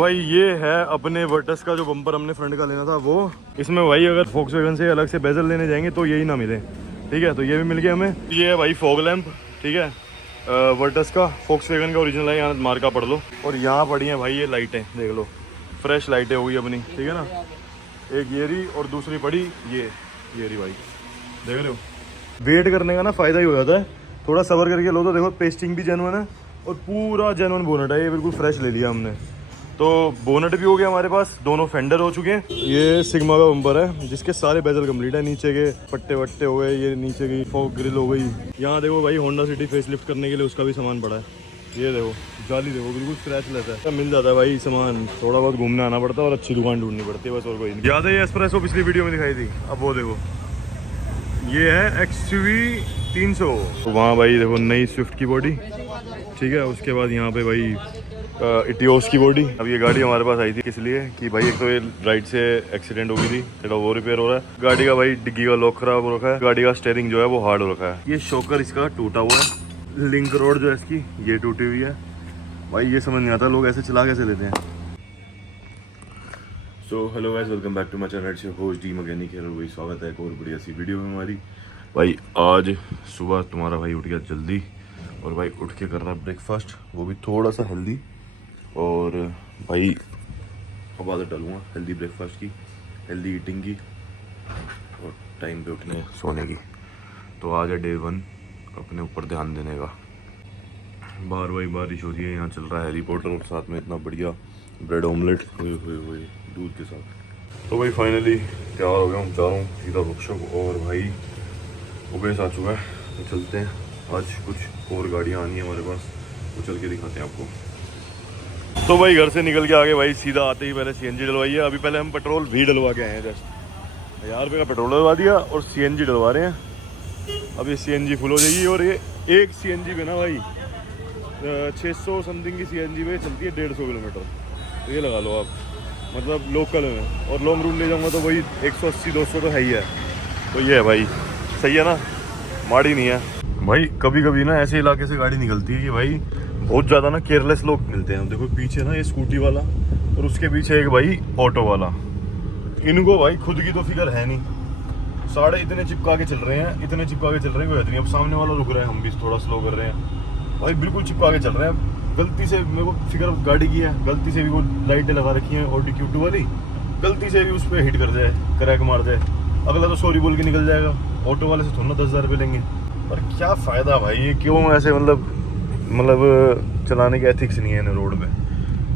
भाई ये है अपने वर्टस का जो बम्पर हमने फ्रंट का लेना था वो। इसमें भाई अगर फोक्सवैगन से अलग से बेजल लेने जाएंगे तो यही ना मिले, ठीक है। तो ये भी मिल गया हमें। ये है भाई फॉग लैंप, ठीक है, वर्टस का फोक्सवैगन का ओरिजिनल है, यहाँ मार्का पढ़ लो। और यहाँ पड़ी हैं भाई ये लाइटें, देख लो फ्रेश लाइटें हुई अपनी, ठीक है ना। एक ये रही और दूसरी पड़ी ये रही भाई, देख रहे हो। वेट करने का ना फ़ायदा ही हो जाता है, थोड़ा सबर करके लो। तो देखो पेस्टिंग भी जेन्युइन है और पूरा जेन्युइन बोनट है, ये बिल्कुल फ्रेश ले लिया हमने। तो बोनट भी हो गया हमारे पास, दोनों फेंडर हो चुके हैं। ये सिग्मा का बम्पर है जिसके सारे बेजल कंप्लीट है, नीचे के पट्टे वट्टे हो गए, ये नीचे की फॉग ग्रिल हो गई। यहाँ देखो भाई होंडा सिटी फेस लिफ्ट करने के लिए उसका भी सामान पड़ा है, ये देखो जाली देखो बिल्कुल स्क्रैच लेता है। मिल जाता है भाई सामान, थोड़ा बहुत घूमने आना पड़ता है और अच्छी दुकान ढूंढनी पड़ती है बस, और कोई नहीं। याद है ये एस्प्रेसो पिछली वीडियो में दिखाई थी, अब वो देखो ये है XUV 300। तो वहाँ भाई देखो नई स्विफ्ट की बॉडी, ठीक है। उसके बाद यहाँ पे भाई इटियोस की बॉडी। अब ये गाड़ी हमारे पास आई थी इसलिए कि भाई एक तो ये राइड से एक्सीडेंट हो गई थी, थोड़ा वो रिपेयर हो रहा है। गाड़ी का भाई डिग्गी का लॉक खराब हो रखा है, गाड़ी का स्टीयरिंग जो है वो हार्ड हो रखा है। ये शॉकर इसका टूटा हुआ है, लिंक रोड जो है इसकी ये टूटी हुई है। भाई ये समझ नहीं आता लोग ऐसे चला कैसे लेते हैं। So hello guys, welcome back to my channel, it's your host D mechanic है। भाई स्वागत है एक और बढ़िया सी वीडियो में हमारी। भाई आज सुबह तुम्हारा भाई उठ गया जल्दी और भाई उठ के कर रहा ब्रेकफास्ट, वो भी थोड़ा सा हेल्दी। और भाई अब आदत डालूंगा हेल्दी ब्रेकफास्ट की, हेल्दी ईटिंग की और टाइम पे उठने सोने की। तो आज है डे 1 अपने ऊपर ध्यान देने का। बाहर भाई बारिश हो रही है, यहाँ चल रहा है हैरी पॉटर और साथ में इतना बढ़िया ब्रेड ऑमलेट हुए दूध के साथ। तो भाई फाइनली तैयार हो गया हूँ, जा रहा हूँ सीधा वर्कशॉप। और भाई उबेस आ चुका है, तो चलते हैं। आज कुछ और गाड़ियाँ आनी है हमारे पास, वो चल के दिखाते हैं आपको। तो भाई घर से निकल के आगे भाई सीधा आते ही पहले CNG डलवाई है। अभी पहले हम पेट्रोल भी डलवा के आए हैं, जस्ट 1000 रुपये का पेट्रोल डलवा दिया और CNG डलवा रहे हैं। अब ये CNG फुल हो जाएगी और ये एक CNG पे ना भाई 600 समथिंग की CNG पे चलती है 150 किलोमीटर। तो ये लगा लो आप, मतलब लोकल में। और लॉन्ग रूट ले जाऊँगा तो वही 180-200 तो है ही है। तो ये है भाई, सही है ना, माड़ी नहीं है भाई। कभी कभी ना ऐसे इलाके से गाड़ी निकलती है कि भाई बहुत ज़्यादा ना केयरलेस लोग मिलते हैं। देखो पीछे ना ये स्कूटी वाला और उसके पीछे एक भाई ऑटो वाला। इनको भाई खुद की तो फिक्र है नहीं, साढ़े इतने चिपका के चल रहे हैं, इतने चिपका के चल रहे हैं, कोई नहीं। अब सामने वाला रुक रहा है, हम भी थोड़ा स्लो कर रहे हैं भाई, बिल्कुल चिपका के चल रहे हैं। गलती से मेरे को फिक्र गाड़ी की है, गलती से भी वो लाइटें लगा रखी हैं Audi Q2 वाली, गलती से भी उस पर हिट कर जाए, क्रैक मार जाए, अगला तो सॉरी बोल के निकल जाएगा। ऑटो वाले से थोड़ा ना 10,000 रुपये लेंगे, पर क्या फ़ायदा भाई, ये क्यों ऐसे मतलब चलाने के एथिक्स नहीं है इन्हें रोड पे।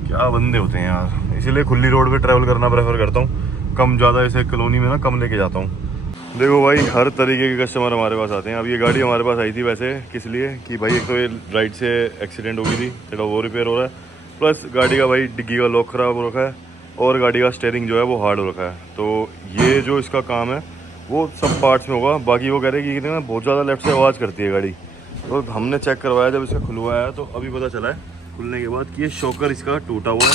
क्या बंदे होते हैं यार, इसीलिए खुली रोड पे ट्रैवल करना प्रेफर करता हूँ, कम ज़्यादा ऐसे कॉलोनी में ना कम लेके जाता हूँ। देखो भाई हर तरीके के कस्टमर हमारे पास आते हैं। अब ये गाड़ी हमारे पास आई थी वैसे किस लिए कि भाई एक तो ये राइड से एक्सीडेंट हो गई थी, थोड़ा वो रिपेयर हो रहा है, प्लस गाड़ी का भाई डिग्गी का लॉक ख़राब हो रखा है और गाड़ी का स्टीयरिंग जो है वो हार्ड हो रखा है। तो ये जो इसका काम है वो सब पार्ट्स में होगा। बाकी वो कह रहे हैं कि ना बहुत ज़्यादा लेफ्ट से आवाज़ करती है गाड़ी। तो हमने चेक करवाया जब इसका खुलवाया तो अभी पता चला है खुलने के बाद कि ये शॉकर इसका टूटा हुआ है,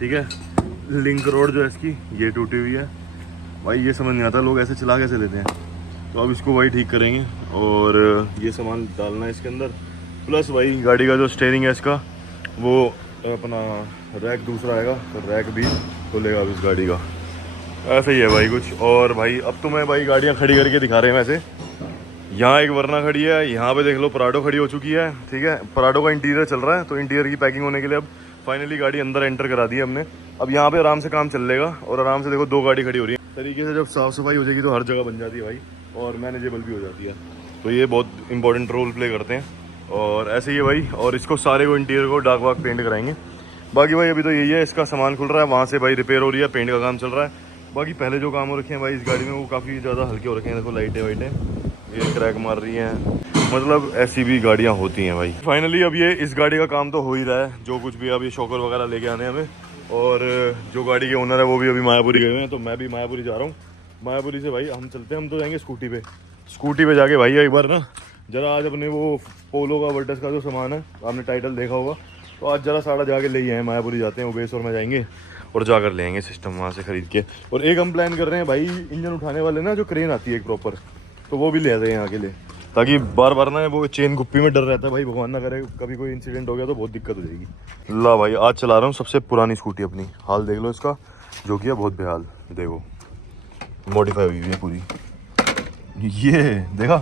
ठीक है। लिंक रोड जो है इसकी ये टूटी हुई है। भाई ये समझ नहीं आता लोग ऐसे चला कैसे लेते हैं। तो अब इसको भाई ठीक करेंगे और ये सामान डालना है इसके अंदर। प्लस भाई गाड़ी का जो स्टीयरिंग है इसका वो अपना रैक दूसरा आएगा, तो रैक भी खुलेगा अब इस गाड़ी का। ऐसा ही है भाई कुछ। और भाई अब तो मैं भाई गाड़ियाँ खड़ी करके दिखा रहे हैं वैसे। यहाँ एक वरना खड़ी है, यहाँ पे देख लो पराडो खड़ी हो चुकी है, ठीक है। पराडो का इंटीरियर चल रहा है, तो इंटीरियर की पैकिंग होने के लिए अब फाइनली गाड़ी अंदर एंटर करा दी है हमने। अब यहाँ पे आराम से काम चल लेगा और आराम से देखो 2 गाड़ी खड़ी हो रही है तरीके से। जब साफ़ सफाई हो जाएगी तो हर जगह बन जाती है भाई और मैनेजेबल भी हो जाती है। तो ये बहुत इंपॉर्टेंट रोल प्ले करते हैं और ऐसे ही है भाई। और इसको सारे को इंटीरियर को डार्क वार्क पेंट कराएंगे। बाकी भाई अभी तो यही है, इसका सामान खुल रहा है, वहाँ से भाई रिपेयर हो रही है, पेंट का काम चल रहा है। बाकी पहले जो काम हो रखे हैं भाई इस गाड़ी में वो काफ़ी ज़्यादा हल्के हो रखे हैं। देखो लाइटें वाइटें ये क्रैक मार रही हैं, मतलब ऐसी भी गाड़ियाँ होती हैं भाई। फाइनली अब ये इस गाड़ी का काम तो हो ही रहा है, जो कुछ भी अभी शॉकर वगैरह लेके आने हैं हमें। और जो गाड़ी के ओनर है वो भी अभी मायापुरी गए हुए हैं, तो मैं भी मायापुरी जा रहा हूँ। मायापुरी से भाई हम चलते हैं, हम तो जाएंगे स्कूटी पे जाके भाई एक बार ना जरा आज अपने वो पोलो का वर्टस का जो सामान है, आपने टाइटल देखा होगा, तो आज जरा साड़ा जाके ले आए। मायापुरी जाते हैं, उबेस और मैं जाएंगे और जाकर ले आएंगे सिस्टम वहाँ से ख़रीद के। और एक हम प्लान कर रहे हैं भाई, इंजन उठाने वाले ना जो क्रेन आती है एक प्रॉपर, तो वो भी ले आते हैं यहाँ के लिए। ताकि बार बार ना वो चेन गुप्पी में डर रहता है भाई, भगवान ना करे कभी कोई इंसिडेंट हो गया तो बहुत दिक्कत हो जाएगी। ला भाई आज चला रहा हूँ सबसे पुरानी स्कूटी अपनी, हाल देख लो इसका जो कि है बहुत बेहाल, देखो मॉडिफाई हुई है पूरी, ये देखा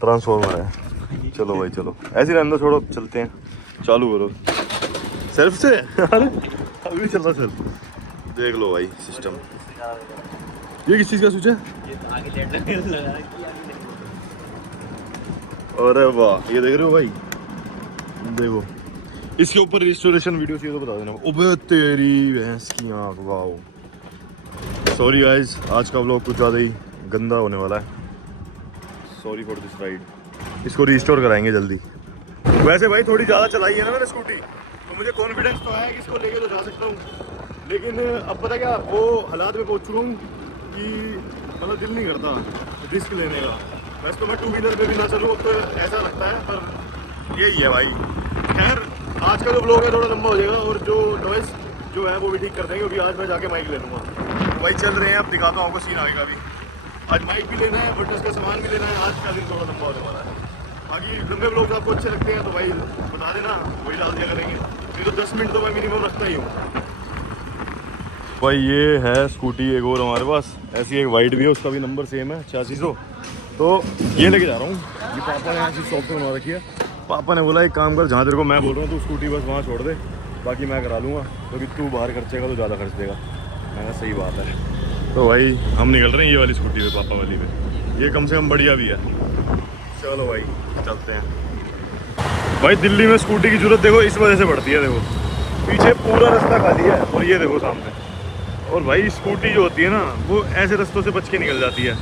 ट्रांसफॉर्मर है। चलो भाई चलो ऐसे रहने दो, छोड़ो चलते हैं, चालू करो सेल्फ से। अरे अभी चल रहा सेल्फ, देख लो भाई सिस्टम। ये किस चीज़ का स्विच है? अरे वाह, ये देख रहे हो भाई, देखो इसके ऊपर रिस्टोरेशन वीडियो चाहिए तो बता देना। ओबे तेरी भैंस की आँख, वाह। सॉरी गाइस, आज का व्लॉग कुछ ज़्यादा ही गंदा होने वाला है, सॉरी फॉर दिस राइड। इसको रिस्टोर कराएंगे जल्दी। वैसे भाई थोड़ी ज़्यादा चलाई है ना मैंने स्कूटी, तो मुझे कॉन्फिडेंस तो है कि इसको लेके तो जा सकता हूँ, लेकिन अब पता क्या वो हालात में पहुँच चुका हूँ कि मतलब दिल नहीं करता रिस्क लेने का। वैसे तो मैं टू व्हीलर पे भी ना चलूँ तो ऐसा लगता है, पर यही है भाई। खैर आज का जो ब्लॉग है थोड़ा लंबा हो जाएगा, और जो नॉइस जो है वो भी ठीक कर देंगे, क्योंकि आज मैं जाके माइक ले लूँगा। तो भाई चल रहे हैं, अब दिखाता हूँ आपको सीन आगे का भी। आज माइक भी लेना है, बट उसका सामान भी लेना है। आज का दिन थोड़ा लंबा होने वाला है। बाकी लंबे ब्लॉग आपको अच्छे लगते हैं तो भाई बता देना, वही डाल दिया करेंगे। फिर तो 10 मिनट तो मैं मिनिमम रखता ही हूँ। भाई ये है स्कूटी एक और हमारे पास, ऐसी एक वाइट भी है, उसका भी नंबर सेम है 8600। तो ये लेके जा रहा हूँ, ये पापा ने ऐसी शॉप पे बनवा रखी है। पापा ने बोला एक काम कर, जहाँ तेरे को मैं बोल रहा हूँ तो स्कूटी बस वहाँ छोड़ दे, बाकी मैं करा लूँगा, क्योंकि तू बाहर खर्चेगा तो ज़्यादा खर्च देगा। मैंने सही बात है। तो भाई हम निकल रहे हैं ये वाली स्कूटी पे, पापा वाली पे, ये कम से कम बढ़िया भी है। चलो भाई चलते हैं। भाई दिल्ली में स्कूटी की जरूरत देखो इस वजह से पड़ती है, देखो पीछे पूरा रास्ता खाली है और ये देखो सामने। और भाई स्कूटी जो होती है ना वो ऐसे रास्तों से बच के निकल जाती है,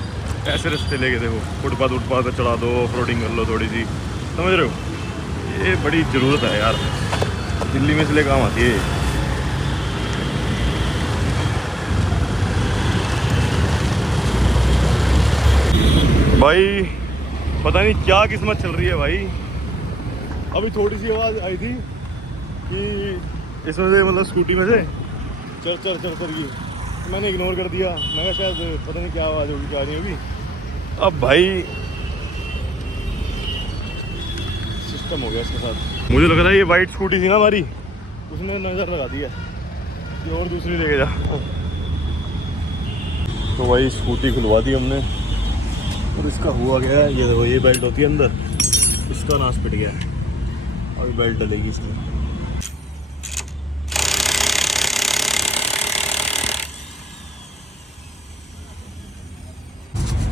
ऐसे रास्ते लेके देखो, फुटपाथ उटपाथ पे चढ़ा दो, ऑफ रोडिंग कर लो थोड़ी सी, समझ रहे हो। ये बड़ी ज़रूरत है यार, दिल्ली में इसलिए काम आती है। भाई पता नहीं क्या किस्मत चल रही है भाई। अभी थोड़ी सी आवाज़ आई थी कि इसमें से मतलब स्कूटी में से चर की, तो मैंने इग्नोर कर दिया। मैं शायद पता नहीं क्या आवाज़ होगी क्या नहीं होगी। अब भाई सिस्टम हो गया इसके साथ। मुझे लग रहा है ये वाइट स्कूटी थी ना हमारी, उसने नज़र लगा दी है कि और दूसरी लेके जा। तो भाई स्कूटी खुलवा दी हमने और इसका हुआ गया है, ये देखो ये बेल्ट होती है अंदर, इसका नाश पिट गया है, अभी बेल्ट डलेगी इसमें।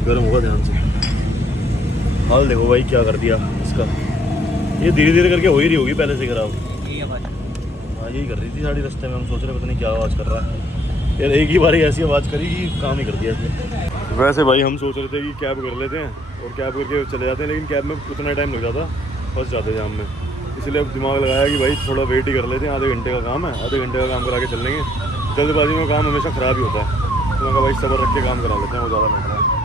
गर्म होगा ध्यान से। हाल देखो भाई क्या कर दिया इसका, ये धीरे धीरे करके हो ही रही होगी पहले से खराब। हाँ यही कर रही थी साड़ी रास्ते में, हम सोच रहे पता नहीं क्या आवाज़ कर रहा है यार, एक ही बार ऐसी आवाज़ करी कि काम ही कर दिया इसने। वैसे भाई हम सोच रहे थे कि कैब कर लेते हैं और कैब करके चले जाते हैं, लेकिन कैब में उतना टाइम लग जाता, फंस जाते जाम में, इसलिए अब दिमाग लगाया कि भाई थोड़ा वेट ही कर लेते हैं। आधे घंटे का काम है, आधे घंटे का काम करा के चल लेंगे। जल्दबाजी में काम हमेशा ख़राब ही होता है, तो मैं कहा भाई सब्र रख के काम करा लेते हैं, वो ज़्यादा बेटर है।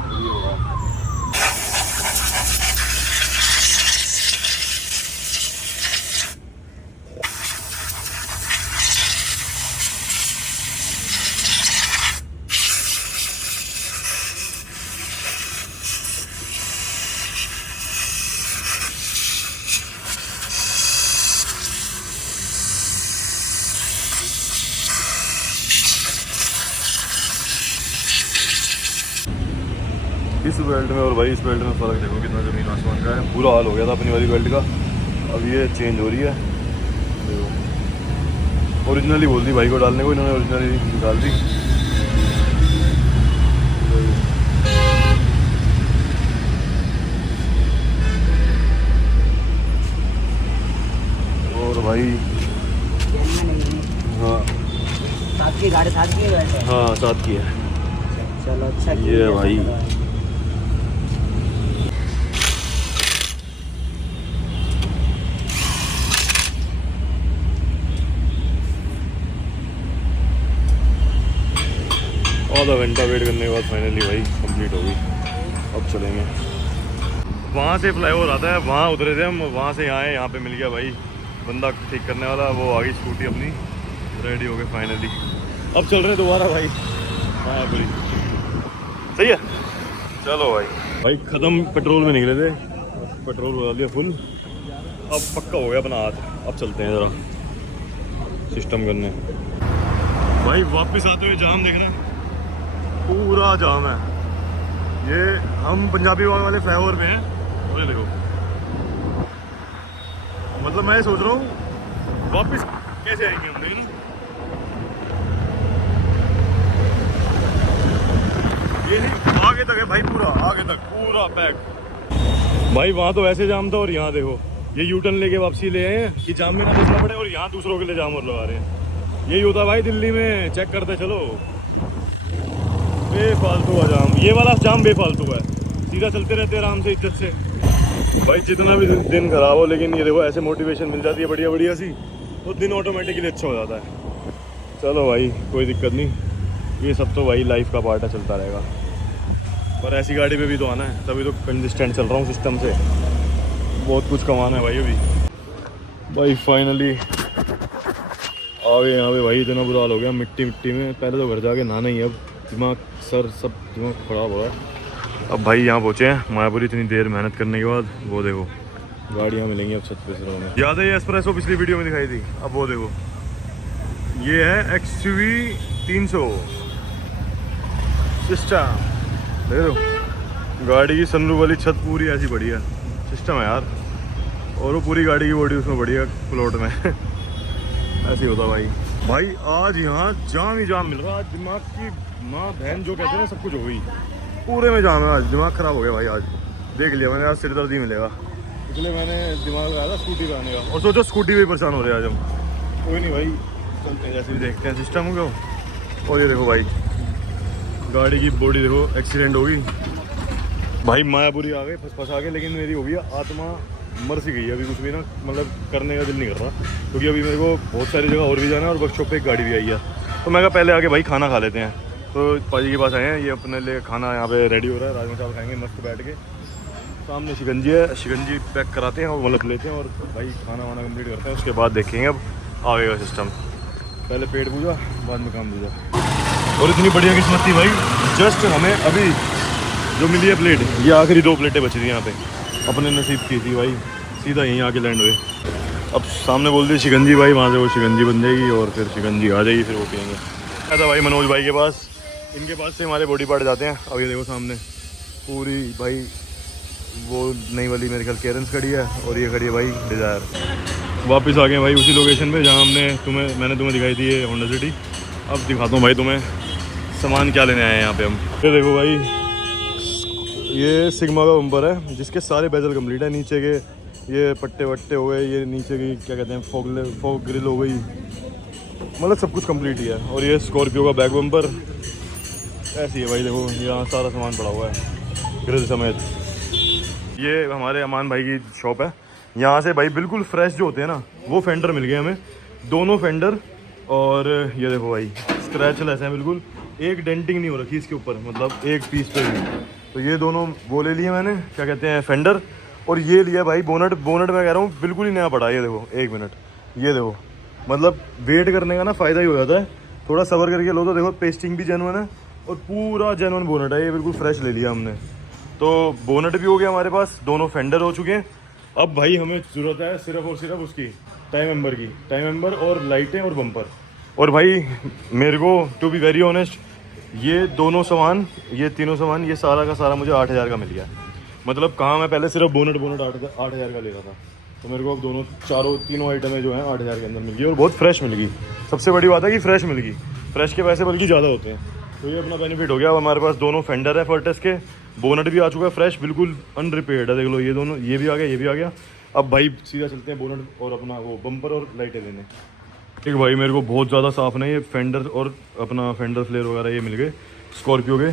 इस बेल्ट में और भाई इस बेल्ट में फ़र्क देखो कितना ज़मीन आसमान का है। बुरा हाल हो गया था अपनी वाली बेल्ट का, अब ये चेंज हो रही है। देखो ओरिजिनली बोल दी भाई को डालने को, इन्होंने ओरिजिनली निकाल दी। और भाई हाँ साथ की गाड़ी साथ की है। हाँ साथ की है। चलो अच्छा ये भाई आधा घंटा वेट करने के बाद फाइनली भाई कंप्लीट हो गई। अब चलेंगे, वहाँ से फ्लाईओवर आता है, वहाँ उतरे थे हम, वहाँ से यहाँ आए, यहाँ पे मिल गया भाई बंदा ठीक करने वाला, वो आ गई स्कूटी अपनी, रेडी हो गए फाइनली। अब चल रहे दोबारा भाई मायापुरी, सही है। चलो भाई ख़त्म पेट्रोल में निकले थे, पेट्रोल भरा लिया फुल। अब पक्का हो गया अपना हाथ। अब चलते हैं ज़रा सिस्टम करने। भाई वापस आते हुए जाम देखना, पूरा जाम है। ये हम पंजाबी बाग वाले फ्लाईओवर पे हैं और ये देखो, मतलब मैं सोच रहा हूँ वापस कैसे आएंगे हम, देख लो। ये आगे तक है भाई, पूरा आगे तक पूरा पैक। भाई वहाँ तो ऐसे जाम था और यहाँ देखो ये यू टर्न लेके वापसी ले आए हैं कि जाम में ना फंसना पड़े, और यहाँ दूसरों के लिए जाम और लगा रहे हैं। यही होता है भाई दिल्ली में, चेक करते चलो। बेफालतू का जाम, ये वाला जाम बेफालतू है। सीधा चलते रहते हैं आराम से, इज्जत से। भाई जितना भी दिन खराब हो, लेकिन ये देखो ऐसे मोटिवेशन मिल जाती है बढ़िया बढ़िया सी, तो दिन ऑटोमेटिकली अच्छा हो जाता है। चलो भाई कोई दिक्कत नहीं, ये सब तो भाई लाइफ का पार्ट है, चलता रहेगा। पर ऐसी गाड़ी पे भी तो आना है, तभी तो कंसिस्टेंट चल रहा हूँ सिस्टम से। बहुत कुछ कमाना है भाई अभी। भाई फाइनली आ गए यहाँ पे। भाई इतना बुरा हाल हो गया मिट्टी में। पहले तो घर जाके नहाना ही, अब दिमाग सर सब दिमाग खराब हो रहा है। अब भाई यहाँ पहुँचे हैं मायापुरी, इतनी देर मेहनत करने के बाद। वो देखो गाड़ियाँ मिलेंगी अब छत पे से हमें। याद है ये एस्प्रेसो पिछली वीडियो में दिखाई थी, अब वो देखो ये है XUV 300 सिस्टम। देखो गाड़ी की सनरूफ वाली छत पूरी ऐसी बढ़िया सिस्टम है यार, और वो पूरी गाड़ी की बॉडी उसमें बढ़िया प्लॉट में ऐसे ही होता भाई। भाई आज यहाँ जाम ही जाम मिल रहा है। आज दिमाग की माँ बहन जो कहते हैं सब कुछ हो गई, पूरे में जाम है। आज दिमाग खराब हो गया भाई। आज देख लिया मैंने, आज सिरदर्द ही मिलेगा, इसलिए मैंने दिमाग लगाया था स्कूटी पे आने का। और सोचो स्कूटी पे परेशान हो रहे हैं आज हम। कोई नहीं भाई, चलते हैं जैसे भी देखते हैं सिस्टम हो गया। और ये देखो भाई गाड़ी की बॉडी देखो, एक्सीडेंट होगी भाई। मायापुरी आ गए फंस आ गए, लेकिन मेरी हो गई आत्मा मर सी गई। अभी कुछ भी ना मतलब करने का दिल नहीं कर रहा, क्योंकि अभी मेरे को बहुत सारी जगह और भी जाना है, और वर्कशॉप पे एक गाड़ी भी आई है। तो मैं कहा पहले आके भाई खाना खा लेते हैं। तो पाजी के पास आए हैं, ये अपने लिए खाना यहाँ पे रेडी हो रहा है। राजमा चावल खाएंगे मस्त बैठ के। सामने शिकंजी है, शिकंजी पैक कराते हैं और मतलब लेते हैं, और भाई खाना वाना कम्प्लीट करते हैं। उसके बाद देखेंगे अब आगे का सिस्टम। पहले पेट पूजा, बाद में काम पूजा। और इतनी बढ़िया किस्मत थी भाई, जस्ट हमें अभी जो मिली है प्लेट, ये आखिरी 2 प्लेटें बची थी यहाँ पे, अपने नसीब की थी भाई। सीधा यहीं आके लैंड हुए। अब सामने बोल दी शिकंजी भाई, वहाँ से वो शिकंजी बन जाएगी और फिर शिकंजी आ जाएगी, फिर वो पियेंगे। ऐसा भाई मनोज भाई के पास, इनके पास से हमारे बॉडी पार्ट जाते हैं। अब ये देखो सामने पूरी भाई वो नई वाली मेरे ख्याल केरेंस खड़ी है, और ये खड़ी है भाई डिज़ायर। वापस आ गए भाई उसी लोकेशन पे जहाँ मैंने तुम्हें दिखाई थी ये होंडा सिटी। अब दिखाता हूँ भाई तुम्हें सामान क्या लेने आए हैं यहाँ पे हम। ये देखो भाई ये सिग्मा का बम्पर है, जिसके सारे बेजल कंप्लीट है। नीचे के ये पट्टे वट्टे हो गए, ये नीचे की क्या कहते हैं फॉग ग्रिल हो गई, मतलब सब कुछ कंप्लीट ही है। और ये स्कॉर्पियो का बैक बम्पर ऐसी है भाई। देखो यहाँ सारा सामान पड़ा हुआ है ग्रिल समेत। ये हमारे अमान भाई की शॉप है। यहाँ से भाई बिल्कुल फ्रेश जो होते हैं ना, वो फेंडर मिल गए हमें, दोनों फेंडर। और ये देखो भाई स्क्रैचलेस हैं बिल्कुल, एक डेंटिंग नहीं हो रखी इसके ऊपर, मतलब एक पीस पे भी। तो ये दोनों वो ले लिए मैंने, क्या कहते हैं फेंडर। और ये लिया भाई बोनट मैं कह रहा हूँ बिल्कुल ही नया पड़ा। ये देखो 1 मिनट, ये देखो मतलब वेट करने का ना फ़ायदा ही हो जाता है, थोड़ा सबर करके लो। तो देखो पेस्टिंग भी जेन्युइन है और पूरा जेन्युइन बोनट है, ये बिल्कुल फ्रेश ले लिया हमने। तो बोनट भी हो गया हमारे पास, दोनों फेंडर हो चुके हैं। अब भाई हमें ज़रूरत है सिर्फ और सिर्फ उसकी टाइम एम्बर और लाइटें और बम्पर। और भाई मेरे को टू बी वेरी ऑनेस्ट, ये दोनों सामान, ये तीनों सामान, ये सारा का सारा मुझे 8,000 का मिल गया। मतलब कहाँ मैं पहले सिर्फ बोनट 8,000 का ले रहा था, तो मेरे को अब तीनों आइटमें जो हैं 8,000 के अंदर मिल गई, और बहुत फ्रेश मिल गई। सबसे बड़ी बात है कि फ्रेश मिल गई, फ्रेश के पैसे बल्कि ज़्यादा होते हैं। तो ये अपना बेनिफिट हो गया। अब हमारे पास दोनों फेंडर है फर्टेस के, बोनट भी आ चुका है फ्रेश, बिल्कुल अनरिपेयर्ड है। देख लो ये दोनों, ये भी आ गया, ये भी आ गया। अब भाई सीधा चलते हैं बोनट और अपना वो बम्पर और लाइटें लेने। ठीक भाई, मेरे को बहुत ज़्यादा साफ नहीं, ये फेंडर और अपना फेंडर फ्लेयर वगैरह ये मिल गए स्कॉर्पियो के,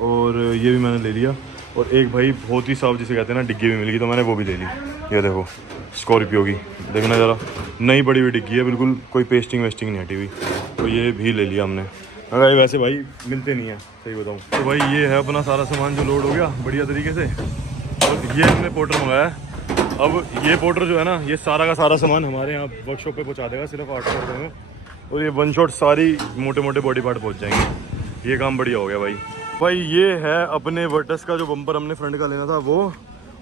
और ये भी मैंने ले लिया। और एक भाई बहुत ही साफ जिसे कहते हैं ना डिग्गी भी मिल गई, तो मैंने वो भी ले ली। ये देखो स्कॉर्पियो की, देखना ज़रा नई बड़ी हुई डिग्गी है, बिल्कुल कोई पेस्टिंग वेस्टिंग नहीं हटी हुई, तो ये भी ले लिया हमने। अगर वैसे भाई मिलते नहीं है, सही बताऊँ तो। भाई ये है अपना सारा सामान जो लोड हो गया बढ़िया तरीके से, और ये हमने पोर्टर मंगाया है। अब ये पोर्टर जो है ना, ये सारा का सारा सामान हमारे यहाँ वर्कशॉप पे पहुँचा देगा सिर्फ 800 रुपये में, और ये वन शॉट सारी मोटे मोटे बॉडी पार्ट पहुँच जाएंगे। ये काम बढ़िया हो गया भाई। ये है अपने वर्टस का जो बम्पर हमने फ्रंट का लेना था वो,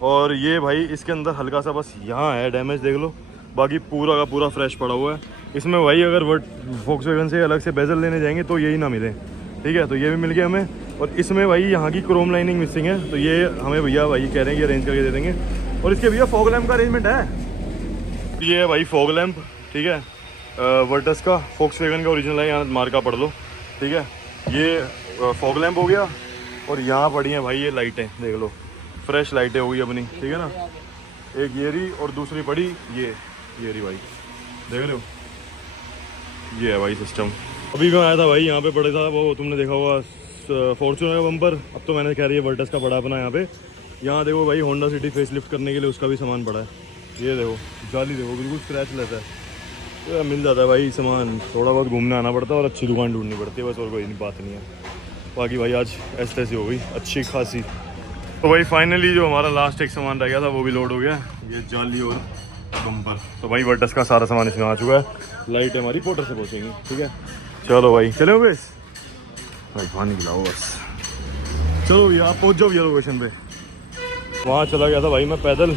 और ये भाई इसके अंदर हल्का सा बस यहाँ है डैमेज, देख लो, बाकी पूरा का पूरा फ्रेश पड़ा हुआ है। इसमें भाई अगर वोक्सवैगन से अलग से बेजल लेने जाएंगे तो यही ना मिले, ठीक है, तो ये भी मिल गया हमें। और इसमें भाई यहाँ की क्रोम लाइनिंग मिसिंग है, तो ये हमें भैया भाई कह रहे हैं कि अरेंज करके दे देंगे। और इसके भैया फॉग लैम्प का अरेंजमेंट है, ये है भाई फॉग लैम्प, ठीक है, वर्टस का, वोक्सवैगन का ओरिजिनल है, यहाँ मार्का पढ़ लो, ठीक है। ये फॉग लैम्प हो गया और यहाँ पड़ी हैं भाई ये लाइटें, देख लो, फ्रेश लाइटें हो गई अपनी, ठीक है ना। एक ये रही और दूसरी पड़ी ये रही भाई, देख रहे हो, ये है भाई सिस्टम। अभी मैं आया था भाई, यहाँ पे पड़े था वो, तुमने देखा होगा फॉर्च्यूनर का बम्पर, अब तो मैंने कह रही है वर्टस का पड़ा अपना यहाँ पे। यहाँ देखो भाई होंडा सिटी फेस लिफ्ट करने के लिए उसका भी सामान पड़ा है, ये देखो जाली देखो बिल्कुल स्क्रैच लेता है, तो मिल जाता है भाई सामान, थोड़ा बहुत घूमने आना पड़ता है और अच्छी दुकान ढूंढनी पड़ती है बस, और कोई बात नहीं है। बाकी भाई आज ऐसी हो गई अच्छी खासी। तो भाई फाइनली जो हमारा लास्ट एक सामान रह गया था वो भी लोड हो गया, ये जाली और बम्पर। तो भाई वर्टस का सारा सामान इसमें आ चुका है, लाइट हमारी पोर्टर से पहुँचेंगी, ठीक है। चलो भाई चले हो गए भाई, पानी पिलाओ बस, चलो भैया आप पहुँच जाओ भैया लोकेशन पे। वहाँ चला गया था भाई मैं पैदल,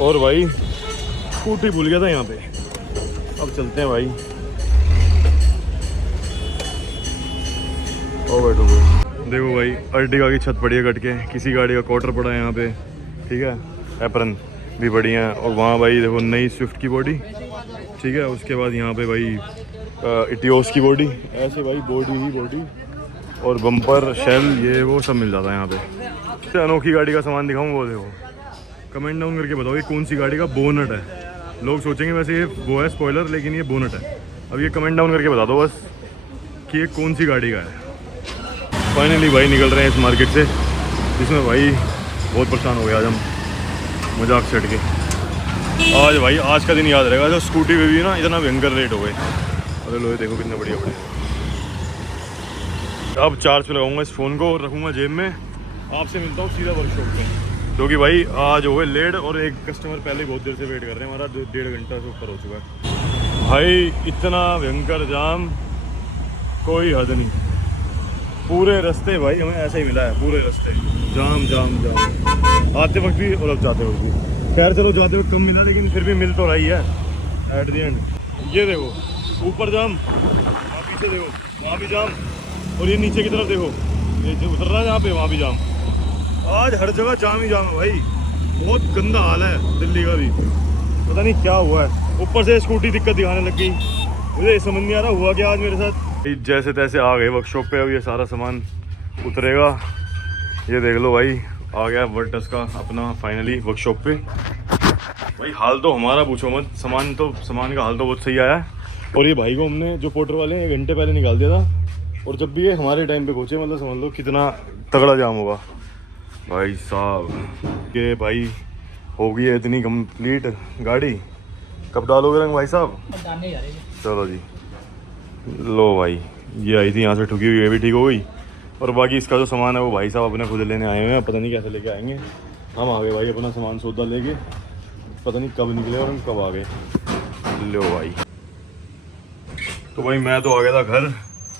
और भाई स्कूटी भूल गया था यहाँ पे। अब चलते हैं भाई, ओ बैठो भाई, देखो भाई अर्टिगा की छत पड़ी है कट के, किसी गाड़ी का क्वार्टर पड़ा है यहाँ पे, ठीक है, एप्रन भी पड़ी है। और वहाँ भाई देखो नई स्विफ्ट की बॉडी, ठीक है, उसके बाद यहाँ पे भाई इटियोस की बॉडी, ऐसे भाई बॉडी ही बॉडी, और बम्पर शेल ये वो सब मिल जाता है यहाँ पे। सबसे अनोखी गाड़ी का सामान दिखाऊँ वो देखो, कमेंट डाउन करके बताओ ये कौन सी गाड़ी का बोनट है। लोग सोचेंगे वैसे ये वो है स्पॉइलर, लेकिन ये बोनट है। अब ये कमेंट डाउन करके बता दो बस कि ये कौन सी गाड़ी का है। फाइनली भाई निकल रहे हैं इस मार्केट से, जिसमें भाई बहुत परेशान हो गया आज हम, मजाक से हट के। आज भाई आज का दिन याद रहेगा, जो स्कूटी पे भी ना इतना भयंकर रेट हो गए। अरे लो देखो कितने बढ़िया बढ़िया। अब चार्ज पे लगाऊंगा इस फ़ोन को और रखूँगा जेब में। आपसे मिलता हूँ सीधा वर्कशॉप पे, क्योंकि भाई आज हो गए लेट और एक कस्टमर पहले बहुत देर से वेट कर रहे हैं, हमारा 1.5 घंटा से ऊपर हो चुका है भाई। इतना भयंकर जाम कोई हद नहीं, पूरे रास्ते भाई हमें ऐसा ही मिला है, पूरे रास्ते जाम जाम जाम, आते वक्त भी और अब जाते वक्त भी। खैर चलो जाते वक्त कम मिला, लेकिन फिर भी मिल तो रही है एट दी एंड। ये देखो ऊपर जाम, वहाँ पीछे देखो वहाँ भी जाम, और ये नीचे की तरफ देखो ये जो उतर रहा है यहाँ पे वहाँ भी जाम। आज हर जगह जाम ही जाम है भाई, बहुत गंदा हाल है दिल्ली का भी, पता नहीं क्या हुआ है। ऊपर से स्कूटी दिक्कत दिखाने लग गई, मुझे समझ नहीं आ रहा हुआ क्या आज मेरे साथ। जैसे तैसे आ गए वर्कशॉप पे, अब ये सारा सामान उतरेगा। ये देख लो भाई आ गया वर्टस का अपना फाइनली वर्कशॉप पे। भाई हाल तो हमारा पूछो मत, सामान का हाल तो बहुत सही आया है। और ये भाई को हमने जो पोर्टर वाले हैं 1 घंटे पहले निकाल दिया था, और जब भी ये हमारे टाइम पे पहुँचे, मतलब समझ लो कितना तगड़ा जाम होगा भाई साहब। ये भाई हो गई है इतनी कंप्लीट गाड़ी, कब डालोगे रंग भाई साहब? चलो जी, लो भाई ये आई थी यहाँ से ठुकी हुई, ये भी ठीक हो गई। और बाकी इसका जो सामान है वो भाई साहब अपने खुद लेने आए हुए हैं, पता नहीं कैसे लेके आएंगे। हम आ गए भाई अपना सामान सौदा लेके, पता नहीं कब निकले और हम कब आ गए। लो भाई, तो भाई मैं तो आ गया था घर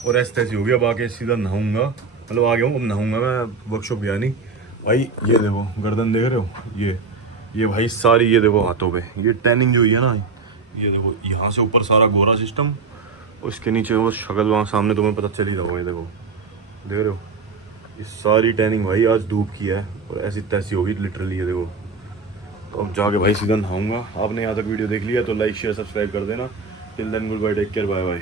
और ऐसी हो गया, अब आके सीधा नहाऊंगा, मतलब आ गया हूँ, अब नहाऊंगा मैं, वर्कशॉप गया नहीं भाई। ये देखो गर्दन देख रहे हो, ये भाई सारी, ये देखो हाथों पे ये टैनिंग जो हुई है ना, ये देखो यहाँ से ऊपर सारा गोरा सिस्टम, उसके नीचे वो शक्ल वहाँ सामने तुम्हें पता चल ही रहा होगा। ये देखो देख रहे हो, ये सारी टैनिंग भाई आज धूप की है और ऐसी तैसी होगी लिटरली। ये देखो, तो अब जाके भाई सीधा नहाऊंगा। आपने यहाँ तक वीडियो देख लिया तो लाइक शेयर सब्सक्राइब कर देना। Till then good bye, take care, bye bye.